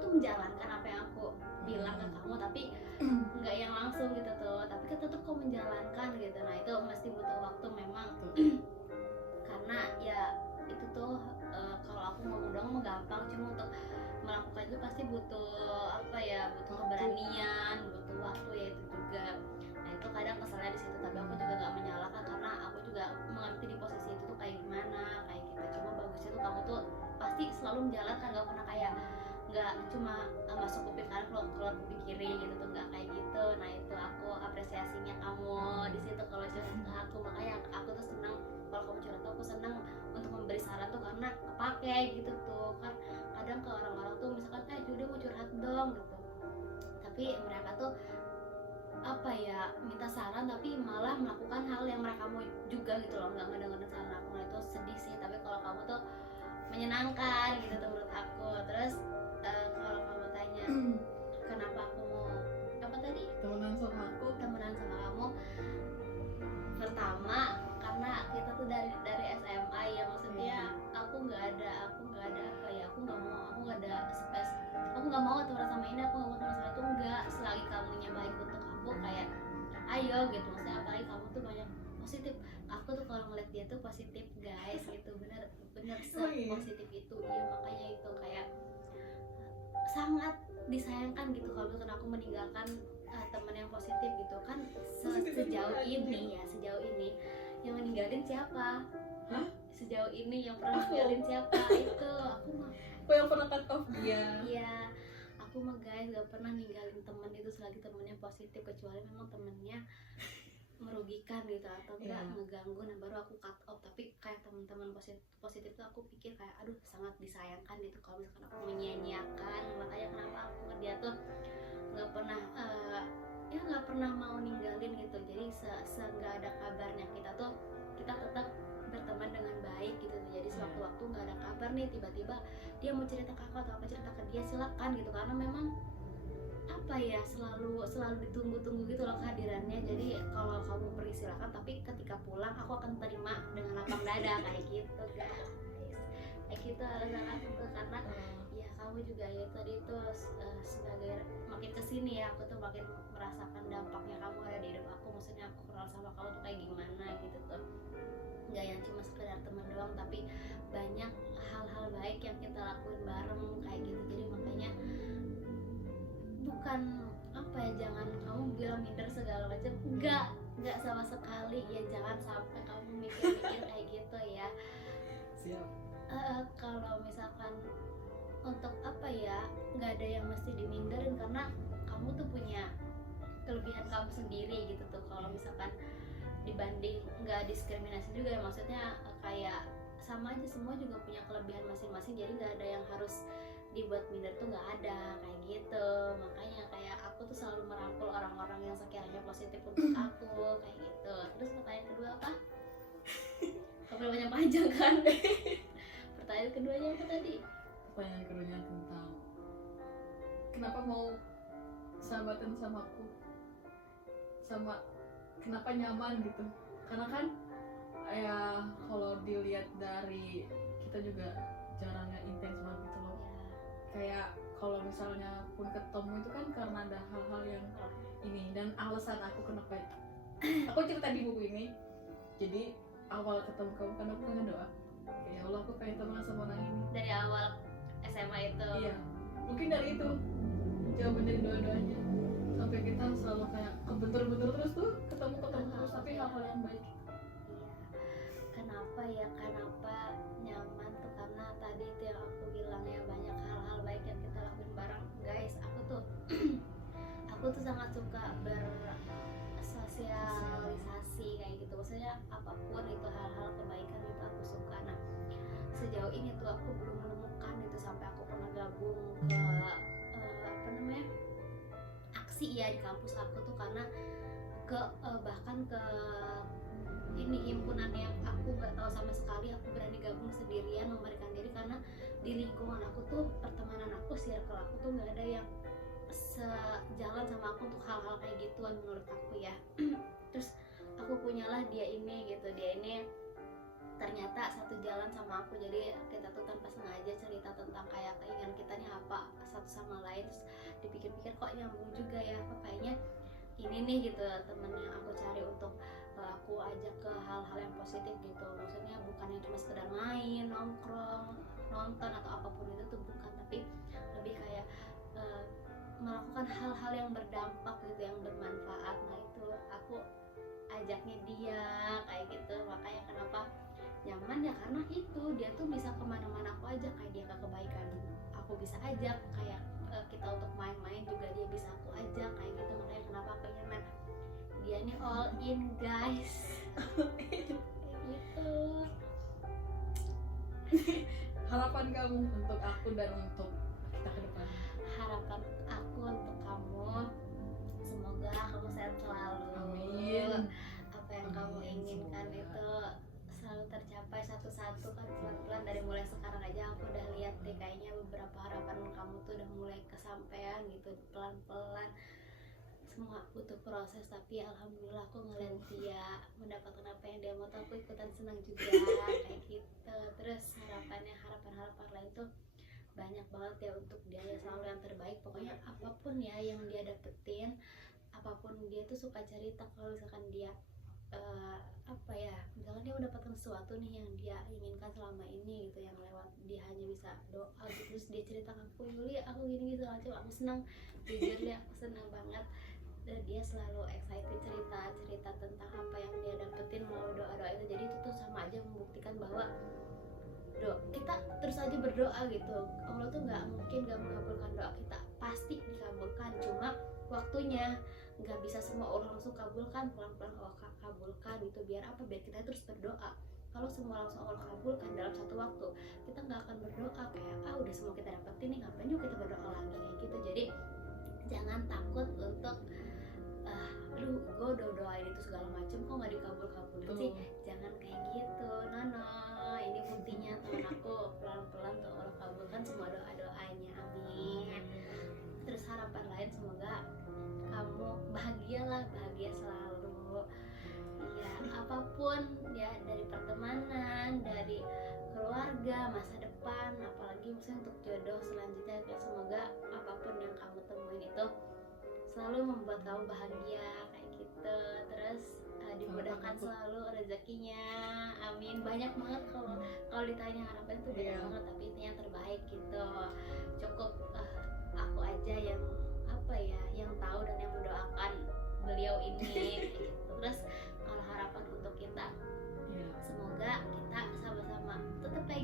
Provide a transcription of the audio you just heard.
tuh menjalankan apa yang aku bilang ke kamu, tapi nggak yang langsung gitu tuh, tapi kan tetap kau menjalankan gitu. Nah itu mesti butuh waktu memang. Karena ya itu tuh kalau aku ngomong doang mah gampang, cuma untuk melakukan itu pasti butuh apa ya, butuh keberanian, butuh waktu ya itu juga. Nah itu kadang kesalnya di situ, tapi aku juga nggak menyalahkan karena aku juga mengerti di posisi itu tuh kayak gimana kayak gitu. Cuma bagusnya tuh kamu tuh pasti selalu menjalankan, nggak pernah kayak nggak cuma masuk kuping kanan keluar kuping kiri gitu tuh, nggak kayak gitu. Nah itu aku apresiasinya kamu di situ kalau curhat ke aku. Makanya aku tuh senang kalau kamu curhat, aku senang untuk memberi saran tuh karena kepake gitu tuh kan. Kadang ke orang-orang tuh misalkan Jude mau curhat dong gitu, tapi mereka tuh apa ya, minta saran tapi malah melakukan hal yang mereka mau juga gitu loh, nggak ngedengerin saran aku. Nah itu sedih sih. Tapi kalau kamu tuh menyenangkan gitu tuh menurut aku. Terus kalau kamu tanya kenapa aku mau apa tadi temenan sama aku, temenan sama kamu, pertama karena kita tuh dari SMA ya, maksudnya aku nggak ada apa ya, aku nggak mau temenan sama ini, aku nggak mau temenan sama itu, enggak. Selagi kamunya baik untuk aku, kayak ayo gitu. Maksudnya apalagi kamu tuh banyak positif, aku tuh kalau ngeliat dia tuh positif guys gitu, bener positif itu. Iya makanya itu kayak sangat disayangkan gitu kalau misalkan aku meninggalkan teman yang positif gitu kan. Sejauh ini yang meninggalin siapa? Hah? Sejauh ini yang pernah ninggalin siapa? Itu aku mah. Aku yang pernah cut off dia. Iya, aku mah guys gak pernah ninggalin teman itu selagi temennya positif, kecuali memang temennya merugikan gitu atau enggak ngeganggu, nah baru aku cut off. Tapi kayak teman-teman positif tuh aku pikir kayak aduh sangat disayangkan gitu kalau misalkan aku menyia-nyiakan. Makanya kenapa aku ke dia tuh nggak pernah mau ninggalin gitu. Jadi nggak ada kabarnya kita tetap berteman dengan baik gitu. Jadi sewaktu-waktu nggak ada kabar nih, tiba-tiba dia mau cerita ke aku atau apa cerita ke dia, silakan gitu. Karena memang apa ya, selalu ditunggu-tunggu gitu loh kehadirannya. Jadi kalau kamu pergi silakan, tapi ketika pulang aku akan terima dengan lapang dada kayak gitu guys. Kayak gitu alasan aku tuh, karena ya kamu juga ya tadi itu sebagai makin kesini ya aku tuh makin merasakan dampaknya kamu ada di hidup aku. Maksudnya aku kenal sama kamu tuh kayak gimana gitu tuh, nggak yang cuma sekedar teman doang, tapi banyak hal-hal baik yang kita lakuin bareng kayak gitu. Jadi makanya bukan apa ya, jangan kamu bilang minder segala macam, enggak sama sekali ya. Jangan sampai kamu mikir-mikir kayak gitu ya. Siap. Kalau misalkan untuk apa ya, nggak ada yang mesti diminderin karena kamu tuh punya kelebihan kamu sendiri gitu tuh. Kalau misalkan dibanding, nggak diskriminasi juga ya, maksudnya kayak sama aja, semua juga punya kelebihan masing-masing. Jadi nggak ada yang harus dibuat minder tuh, nggak ada kayak gitu. Makanya kayak aku tuh selalu merangkul orang-orang yang sekiranya positif untuk aku kayak gitu. Terus pertanyaan kedua apa? Kalau banyak panjang kan. Pertanyaan keduanya apa tadi? Pertanyaan keduanya tentang kenapa mau sahabatan sama aku, sama kenapa nyaman gitu. Karena kan ya kalau dilihat dari kita juga jarang yang intens banget gitu loh. Kayak kalau misalnya pun ketemu itu kan karena ada hal-hal yang ini. Dan alasan aku kenapa aku cerita di buku ini, jadi awal ketemu kamu kan aku pengen doa, ya Allah aku pengen teman sama orang ini dari awal SMA itu. Iya, mungkin dari itu jawaban dari doa-doanya sampai kita selalu kayak kebentur-bentur terus tuh, ketemu terus, tapi hal-hal yang baik. Kenapa ya, kenapa nyaman tuh karena tadi itu yang aku bilang ya, banyak hal-hal baik yang kita lakuin bareng guys. Aku tuh sangat suka bersosialisasi kayak gitu. Maksudnya apapun itu hal-hal kebaikan itu aku suka. Nah sejauh ini tuh aku belum menemukan itu, sampai aku pernah gabung ke aksi ya di kampus aku tuh, karena bahkan ke ini himpunan yang aku nggak tahu sama sekali. Aku berani gabung sendirian, memberikan diri, karena di lingkungan aku tuh, pertemanan aku, circle aku tuh nggak ada yang sejalan sama aku untuk hal-hal kayak gituan menurut aku ya. Terus aku punyalah dia ini gitu, dia ini ternyata satu jalan sama aku. Jadi kita tuh tanpa sengaja cerita tentang kayak keinginan kita nih apa satu sama lain. Terus dipikir-pikir kok nyambung juga ya, apa kayaknya ini nih gitu temen yang aku cari untuk aku ajak ke hal-hal yang positif gitu. Maksudnya bukan yang cuma sekedar main, nongkrong, nonton atau apapun itu tuh bukan, tapi lebih kayak melakukan hal-hal yang berdampak gitu, yang bermanfaat. Nah itu aku ajaknya dia kayak gitu. Makanya kenapa nyaman ya, karena itu dia tuh bisa kemana-mana aku ajak, kayak dia ke kebaikan aku bisa ajak, kayak kita untuk main-main juga dia bisa aku ajak kayak gitu. Makanya kenapa aku nyaman, dia nih all in guys. Kayak gitu. Harapan kamu untuk aku dan untuk kita ke depan? Harapan aku untuk kamu, semoga kamu sehat selalu. Amin. Apa yang kamu inginkan itu selalu tercapai satu-satu kan, pelan-pelan. Dari mulai sekarang aja aku udah lihat deh, kayaknya beberapa harapan kamu tuh udah mulai kesampaian gitu, pelan-pelan. Semua butuh proses, tapi alhamdulillah aku ngeliat dia mendapatkan apa yang dia mau, tuh aku ikutan senang juga kayak gitu. Terus harapan-harapan lain tuh banyak banget ya untuk dia, ya selalu yang terbaik pokoknya. Apapun ya yang dia dapetin, apapun dia tuh suka cerita kalau misalkan dia apa ya, misalkan dia mendapatkan sesuatu nih yang dia inginkan selama ini gitu, yang lewat dia hanya bisa doa gitu, terus dia cerita ke aku, Yuli aku gini gitu aja, aku senang, jujur deh aku senang banget. Dan dia selalu excited cerita tentang apa yang dia dapetin, mau doa itu. Jadi itu tuh sama aja membuktikan bahwa kita terus aja berdoa gitu. Allah tuh nggak mungkin nggak mengabulkan doa kita, pasti dikabulkan, cuma waktunya. Nggak bisa semua orang langsung kabulkan, pelan-pelan Allah kabulkan gitu. Biar apa? Biar kita terus berdoa. Kalau semua langsung Allah kabulkan dalam satu waktu, kita nggak akan berdoa kayak udah semua kita dapetin nih, ngapain juga kita berdoa lagi kayak gitu. Jadi jangan takut untuk aduh gue udah doain itu segala macem kok nggak dikabul-kabulin sih, jangan kayak gitu. No, ini buktinya teman aku pelan-pelan tuh Allah kabulkan semua doa-doanya, amin. Terus harapan lain, semoga kamu bahagia selalu ya, apapun ya, dari pertemanan, dari keluarga, masa depan, apalagi misalnya untuk jodoh selanjutnya, kayak semoga apapun yang kamu temuin itu selalu membuat kamu bahagia kayak gitu. Terus dimudahkan selalu rezekinya, amin. Banyak banget kalau ditanya harapan tuh banyak banget, tapi itu yang terbaik gitu. Cukup aku aja yang apa ya, yang tahu dan yang mendoakan beliau ini gitu. Terus kalau harapan untuk kita, semoga kita sama-sama tetap kayak